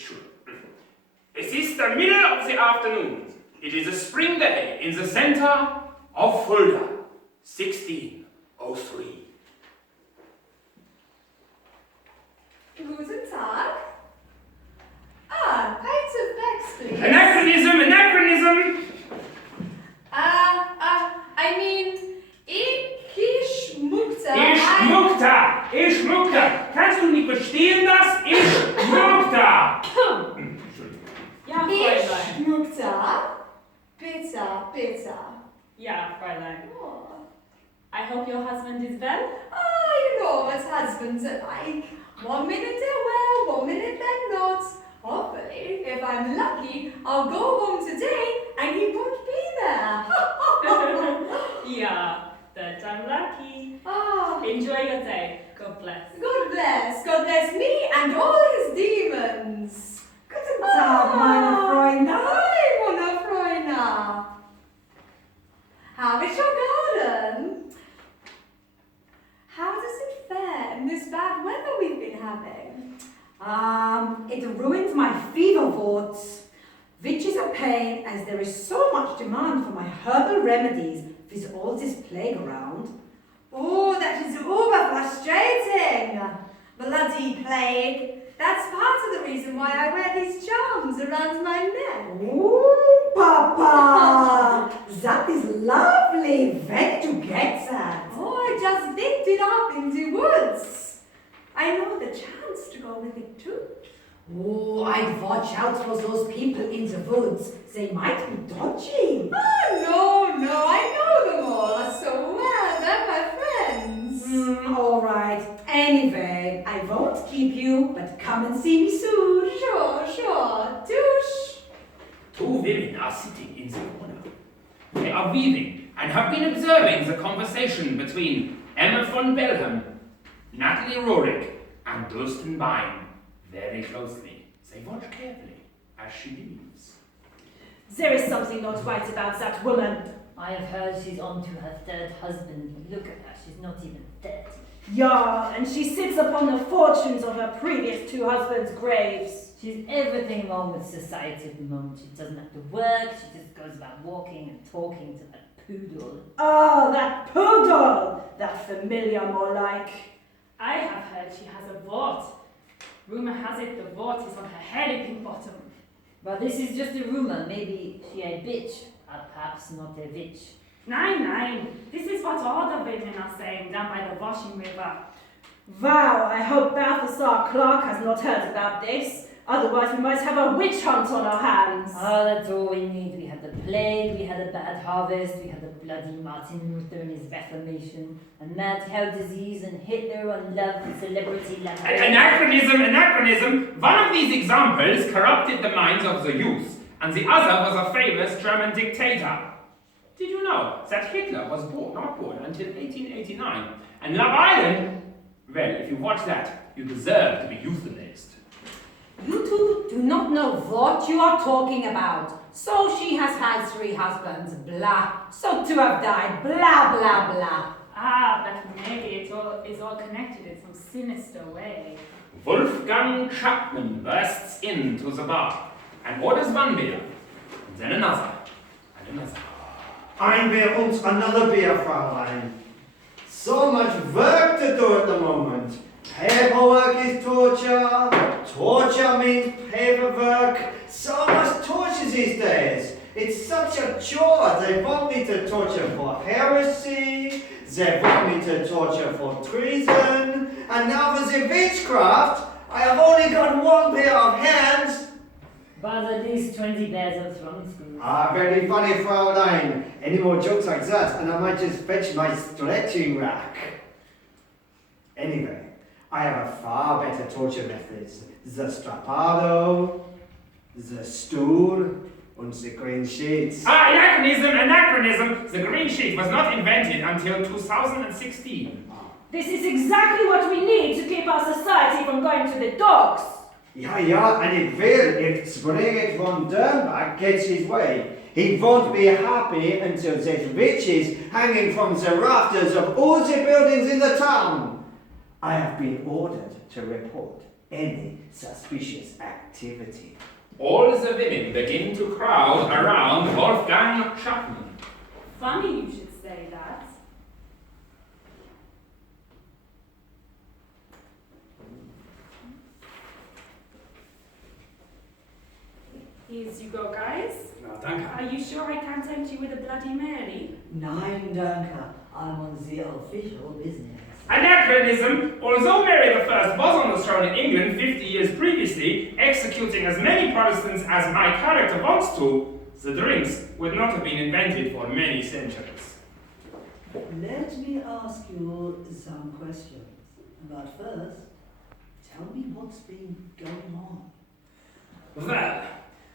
sure. It is the middle of the afternoon. It is a spring day in the center of Fulda, 1603. Guten Tag. Ah, pints of Becks, please. Anachronism! I mean, ich schmuckte. Ich schmuckte. Kannst du nicht verstehen das? Ich schmuckte. Ja, Ich Fräulein. schmuckte. Pizza. Ja, Fräulein. Oh. I hope your husband is well. You know what husbands are like. 1 minute they're well, 1 minute they're not. Hopefully, if I'm lucky, I'll go home today and he won't be there. Yeah, that I'm lucky. Ah, Enjoy your day. God bless. God bless me and all his demons. Guten Tag, meine Freunde. Hi, meine Freunde. How is your garden? How does it fare in this bad weather we've been having? It ruined my fever warts, which is a pain as there is so much demand for my herbal remedies with all this plague around. Oh, that is uber frustrating. Bloody plague. That's part of the reason why I wear these charms around my neck. Ooh, Papa! That is lovely. Where did you get that? Oh, I just picked it up in the woods. I know the chance to go with it too. Oh, I'd watch out for those people in the woods. They might be dodgy. Oh, no, I know them all so well. They're my friends. All right. Anyway, I won't keep you, but come and see me soon. Sure. Douche. Two women are sitting in the corner. They are weaving and have been observing the conversation between Emma von Belhem, Natalie Roerich, and Dunstan Bein very closely. They watch carefully as she leaves. There is something not right about that woman. I have heard she's on to her third husband. Look at her, she's not even 30. Yeah, and she sits upon the fortunes of her previous 2 husbands' graves. She's everything wrong with society at the moment. She doesn't have to work, she just goes about walking and talking to that poodle. Oh, that poodle! That familiar, more like. I have heard she has a wart. Rumor has it the wart is on her head bottom. But this is just a rumor. Maybe she a bitch, or perhaps not a witch. Nein. This is what all the women are saying down by the washing river. Wow, I hope Balthasar Clark has not heard about this. Otherwise we might have a witch hunt on our hands. Oh, that's all we need. We had the plague, we had a bad harvest, we had the bloody Martin Luther and his Reformation, and mad cow disease, and Hitler unloved the celebrity lambert. Anachronism! One of these examples corrupted the minds of the youth, and the other was a famous German dictator. Did you know that Hitler was not born until 1889? And Love Island, well, if you watch that, you deserve to be euthanized. You two do not know what you are talking about. So she has had 3 husbands, blah. So 2 have died, blah, blah, blah. Ah, but maybe it's all connected in some sinister way. Wolfgang Chapman bursts into the bar and orders one beer, and then another, and another. Ein Bier und another beer, Fräulein. So much work to do at the moment. Paperwork is torture. Torture means paperwork. So much torture these days. It's such a chore. They want me to torture for heresy. They want me to torture for treason. And now for the witchcraft, I have only got 1 pair of hands. But at least 20 pairs of thumb screws. Ah, very funny, Fräulein. Any more jokes like that, and I might just fetch my stretching rack. Anyway, I have a far better torture methods. The strappado, the stool, and the green sheets. Ah, anachronism! The green sheet was not invented until 2016. This is exactly what we need to keep our society from going to the dogs. Ja, and it will if Sprigget von Dernbach gets his way. He won't be happy until there's witches hanging from the rafters of all the buildings in the town. I have been ordered to report any suspicious activity. All the women begin to crowd around Wolfgang Chapman. Funny you should say that. Here you go, guys. Na, danke. Are you sure I can't tempt you with a Bloody Mary? Nein, danke. I'm on the official business. Anachronism! Although Mary I was on the throne in England 50 years previously, executing as many Protestants as my character wants to, the drinks would not have been invented for many centuries. Let me ask you some questions. But first, tell me what's been going on. Well,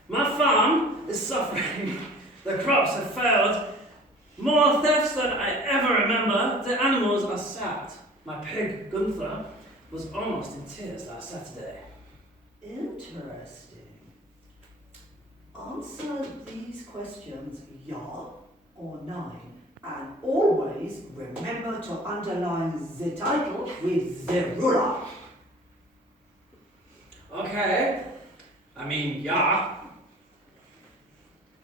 my farm is suffering. The crops have failed. More thefts than I ever remember. The animals are sad. My pig, Gunther, was almost in tears last Saturday. Interesting. Answer these questions ja or nein, and always remember to underline the title with the ruler. Okay. I mean, yeah.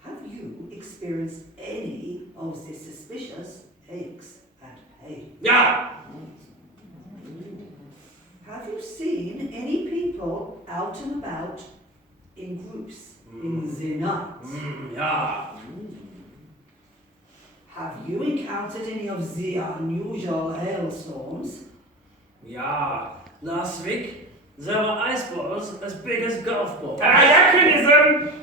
Have you experienced any of the suspicious aches and pains? Yeah. Have you seen any people out and about in groups in the night? Yeah. Have you encountered any of the unusual hailstorms? Yeah. Last week, there were ice balls as big as golf balls. Anachronism!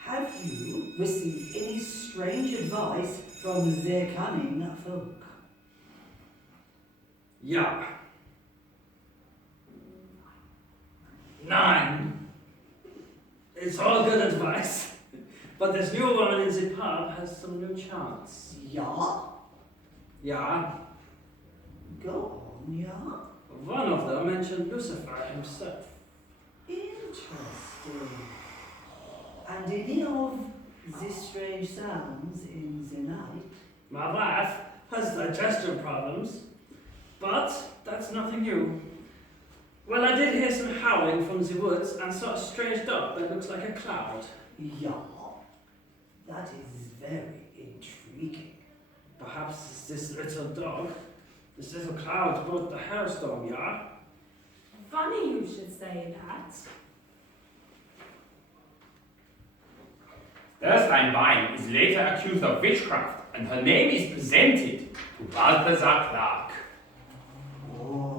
Have you received any strange advice from their cunning folk? Yeah. 9. It's all good advice. But this new woman in the pub has some new chants. Ja? Yeah. Go on, ja? One of them mentioned Lucifer himself. Interesting. And any of these strange sounds in the night? My wife has digestion problems, but that's nothing new. Well, I did hear some howling from the woods and saw a strange dog that looks like a cloud. Ja. That is very intriguing. Perhaps this little dog, this little cloud brought the hailstorm, yeah? Funny you should say that. Erstein Wein is later accused of witchcraft, and her name is presented to Balthasar Clark. Oh.